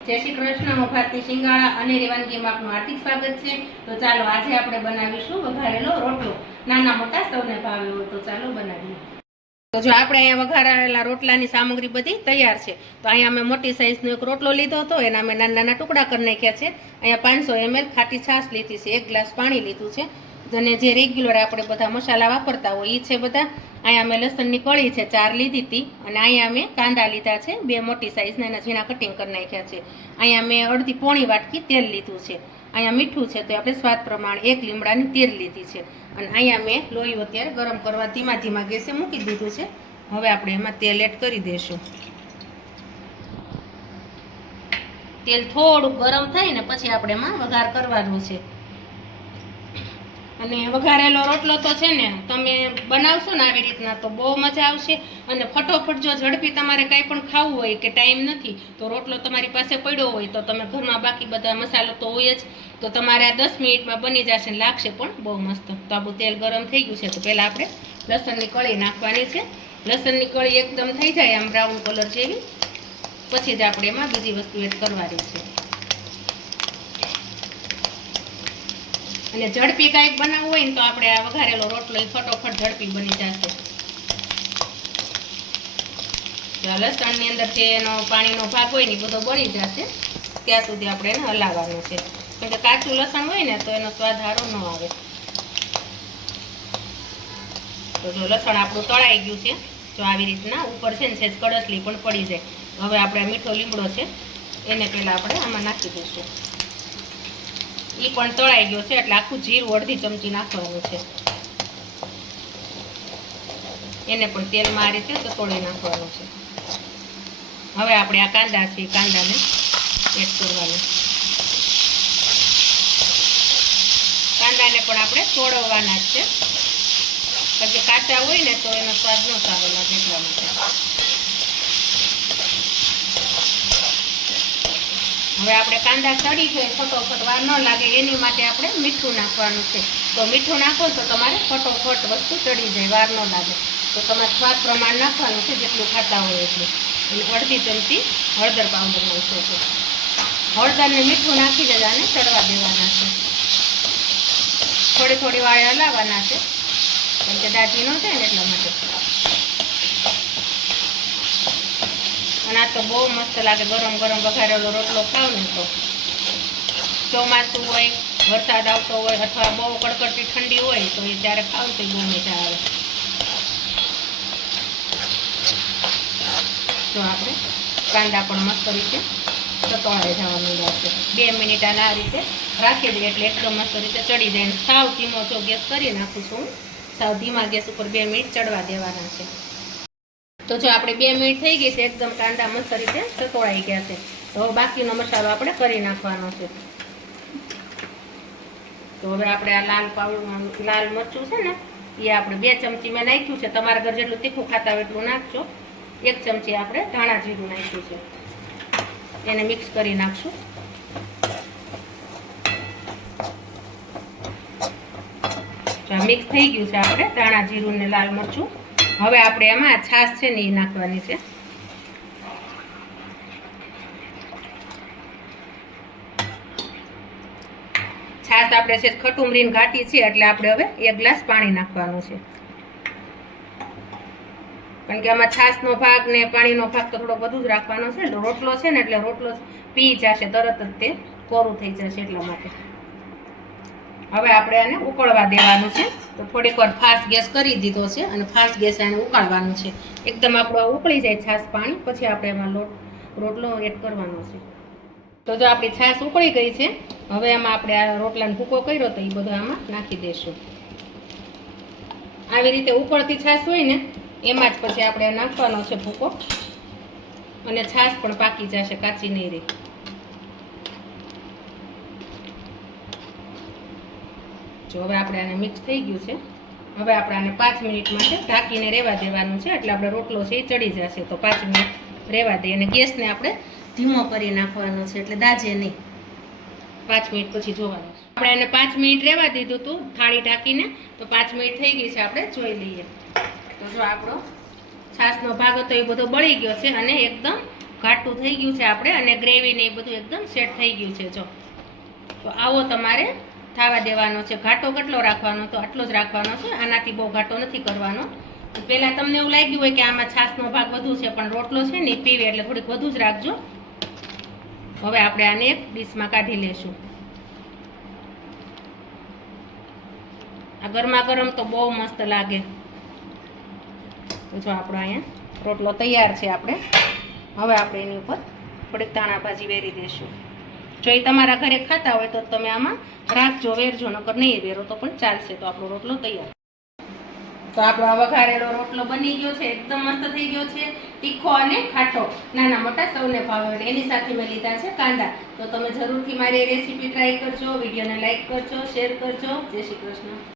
જય શ્રી કૃષ્ણ, હું ભારતી શિંગાળા અને રેવાનગીમાં આપનું હાર્દિક સ્વાગત છે. તો ચાલો, આજે આપણે બનાવીશું વઘારેલો રોટલો. નાના મોટા સૌને ભાવે હોય તો ચાલો બનાવીએ. તો જો આપણે અહીંયા વઘારેલા રોટલાની સામગ્રી બધી તૈયાર છે. તો અહીંયા અમે મોટી સાઇઝનો એક રોટલો લીધો હતો. એના અમે નાના નાના ટુકડા કરી નાખ્યા છે. અહીંયા પાંચસો એમએલ ખાટી છાશ લીધી છે. એક ગ્લાસ પાણી લીધું છે. અને જે રેગ્યુલર આપણે બધા મસાલા વાપરતા હોય એ છે બધા. અહીંયા અમે લસણની કળી છે, ચાર લીધી હતી અને અહીંયા મેં કાંદા લીધા છે, બે મોટી સાઇઝના એના ઝીણા કટિંગ કરી નાખ્યા છે. અહીંયા મેં અડધી પોણી વાટકી તેલ લીધું છે. અહીંયા મીઠું છે તો આપણે સ્વાદ પ્રમાણે એક લીમડાની તેલ લીધી છે. અને અહીંયા મેં લોહી અત્યારે ગરમ કરવા ધીમા ધીમા ગેસે મૂકી દીધું છે. હવે આપણે એમાં તેલ એડ કરી દઈશું તેલ થોડું ગરમ થાય ને પછી આપણે એમાં વઘાર કરવાનું છે. અને વઘારેલો રોટલો તો છે ને તમે બનાવશો ને આવી રીતના તો બહુ મજા આવશે. અને ફટોફટ જો ઝડપી તમારે કાંઈ પણ ખાવું હોય કે ટાઈમ નથી, તો રોટલો તમારી પાસે પડ્યો હોય તો તમે ઘરમાં બાકી બધા મસાલો તો હોય જ. તો તમારે આ દસ મિનિટમાં બની જશે ને લાગશે પણ બહુ મસ્ત. તો આપણું તેલ ગરમ થઈ ગયું છે તો પહેલાં આપણે લસણની કળી નાખવાની છે. લસણની કળી એકદમ થઈ જાય આમ બ્રાઉન કલર જેવી. પછી જ આપણે એમાં બીજી વસ્તુ એડ કરવાની છે. અને ઝડપી કાંઈક બનાવવું હોય ને તો આપણે આ વઘારેલો રોટલો એ ફટોફટ ઝડપી બની જશે. લસણની અંદર જે એનો પાણીનો ભાગ હોય ને એ બધો બળી જશે. ત્યાં સુધી આપણે એને હલાવવાનું છે. કારણ કે કાચું લસણ હોય ને તો એનો સ્વાદ સારો ન આવે. તો જો લસણ આપણું તળાઈ ગયું છે, જો આવી રીતના ઉપર છે ને સેજ કડસલી પણ પડી જાય. હવે આપણે મીઠો લીમડો છે, એને પહેલાં આપણે આમાં નાખી દઈશું. એ પણ તળાઈ ગયો છે એટલે આખું જીરું અડધી ચમચી નાખવાનું છે. એને પણ તેલમાં આ રીતે તતોડી નાખવાનું છે. હવે આપણે આ કાંદા છે કાંદાને એડ કરવાના. કાંદાને પણ આપણે તોડવાના જ છે. કારણ કાચા હોય ને તો એનો સ્વાદ ન સારો લાગે એટલા માટે. હવે આપણે કાંદા સડી જાય ફટોફટ વાર ન લાગે, એની માટે આપણે મીઠું નાખવાનું છે. તો મીઠું નાખો તો તમારે ફટોફટ વસ્તુ ચડી જાય, વાર ન લાગે. તો તમારે સ્વાદ પ્રમાણ નાખવાનું છે, જેટલું ખાતા હોય એટલું. અને અડધી ચમચી હળદર પાવડર નાખો છો. હળદરને મીઠું નાખી જ આને ચડવા દેવાના છે. થોડી થોડી વાળે હલાવવાના છે. કેમ કે દાજી ન થાય ને એટલા માટે. અને આ તો બહુ મસ્ત લાગે, ગરમ ગરમ વઘારેલો રોટલો ખાવ ને તો. ચોમાસું હોય, વરસાદ આવતો હોય અથવા બહુ કડકડતી ઠંડી હોય તો એ ત્યારે ખાવ તો બહુ મજા આવે. તો આપણે કાંદા પણ મસ્ત રીતે સતોળાઈ જવા માંડ્યા છે બે મિનિટ આને આ રીતે રાખી દઈએ એટલે એકદમ મસ્ત રીતે ચડી જાય. સાવ ધીમો જો ગેસ કરી નાખું છું સાવ ધીમા ગેસ ઉપર બે મિનિટ ચડવા દેવાના છે. તો જો આપણે બે મિનિટ થઈ ગઈ છે, એકદમ કાંદા મસ્ત રીતે સતોળાઈ ગયા છે. તો હવે બાકીનો મસાલો આપણે કરી નાખવાનો છે. તો હવે આપણે આ લાલ પાવડર લાલ મરચું છે ને, એ આપણે બે ચમચી મેં નાખ્યું છે. તમારા ઘર જેટલું તીખું ખાતા હોય એટલું નાખજો. એક ચમચી આપણે ધાણા જીરું નાખ્યું છે. એને મિક્સ કરી નાખશું. મિક્સ થઈ ગયું છે આપણે ધાણા જીરું ને લાલ મરચું. હવે આપણે એમાં છાશ છે ને એ નાખવાની છે. છાશ આપણે છે ખટુમરીને ઘાટી છે, એટલે આપણે હવે એક ગ્લાસ પાણી નાખવાનું છે. કારણ કે આમાં છાશનો ભાગ ને પાણીનો ભાગ તો થોડો વધુ જ રાખવાનો છે. રોટલો છે ને એટલે રોટલો પી જશે તરત જ તે કોરું થઈ જશે એટલા માટે. હવે આપણે આને ઉકળવા દેવાનું છે. તો થોડીક વાર ફાસ્ટ ગેસ કરી દીધો છે અને ફાસ્ટ ગેસ આને ઉકાળવાનું છે. એકદમ આપણો ઉકળી જાય છાશ પાણી, પછી આપણે એમાં લોટ, રોટલો એડ કરવાનો છે. તો જો આપણી છાશ ઉકળી ગઈ છે, હવે એમાં આપણે આ રોટલાનો ભૂકો કર્યો તો એ બધો આમાં નાખી દઈશું આવી રીતે ઉકળતી છાશ હોય ને, એમાં જ પછી આપણે નાખવાનો છે ભૂકો. અને છાશ પણ પાકી જશે, કાચી નહીં રહી. જો હવે આપણે આને મિક્સ થઈ ગયું છે. હવે આપણે આને પાંચ મિનિટ માટે ઢાંકીને રહેવા દેવાનું છે. એટલે આપણે રોટલો છે એ ચડી જશે. તો પાંચ મિનિટ રહેવા દઈએ. અને ગેસને આપણે ધીમો કરી નાખવાનો છે. એટલે દાજે નહીં. પાંચ મિનિટ પછી જોવાનું છે. આપણે એને પાંચ મિનિટ રહેવા દીધું હતું થાળી ઢાંકીને. તો પાંચ મિનિટ થઈ ગઈ છે. આપણે જોઈ લઈએ. તો જો આપણો છાશનો ભાગ હતો એ બધો બળી ગયો છે અને એકદમ ઘાટું થઈ ગયું છે આપણે. અને ગ્રેવી ને એ બધું એકદમ સેટ થઈ ગયું છે. જો. તો આવો તમારે થાવા દેવાનો છે, ઘાટો કેટલો રાખવાનો તો આટલો જ રાખવાનો છે, આનાથી બહુ ઘાટો નથી કરવાનો. પહેલાં તમને એવું લાગ્યું હોય કે આમાં છાશનો ભાગ વધુ છે, પણ રોટલો છે ને પીવે એટલે થોડીક વધુ જ રાખજો. હવે આપણે આને એક ડીશમાં કાઢી લેશું. આ ગરમા ગરમ તો બહુ મસ્ત લાગે. જો આપણો અહીંયા રોટલો તૈયાર છે આપણે. હવે આપણે એની ઉપર થોડીક દાણા ભાજી વેરી દઈશું જો એ તમારા ઘરે ખાતા હોય તો તમે આમાં રાખજો, વેરજો, નકર નહીં વેરો તો પણ ચાલશે. તો આપણો રોટલો તૈયાર. તો આપણો આ વઘારેલો રોટલો બની ગયો છે, એકદમ મસ્ત થઈ ગયો છે, તીખો અને ખાટો. નાના મોટા સૌને ભાવે એની સાથે મેં લીધા છે કાંદા. તો તમે જરૂરથી મારી રેસીપી ટ્રાય કરજો, વિડીયોને લાઇક કરજો, શેર કરજો. જય શ્રી કૃષ્ણ.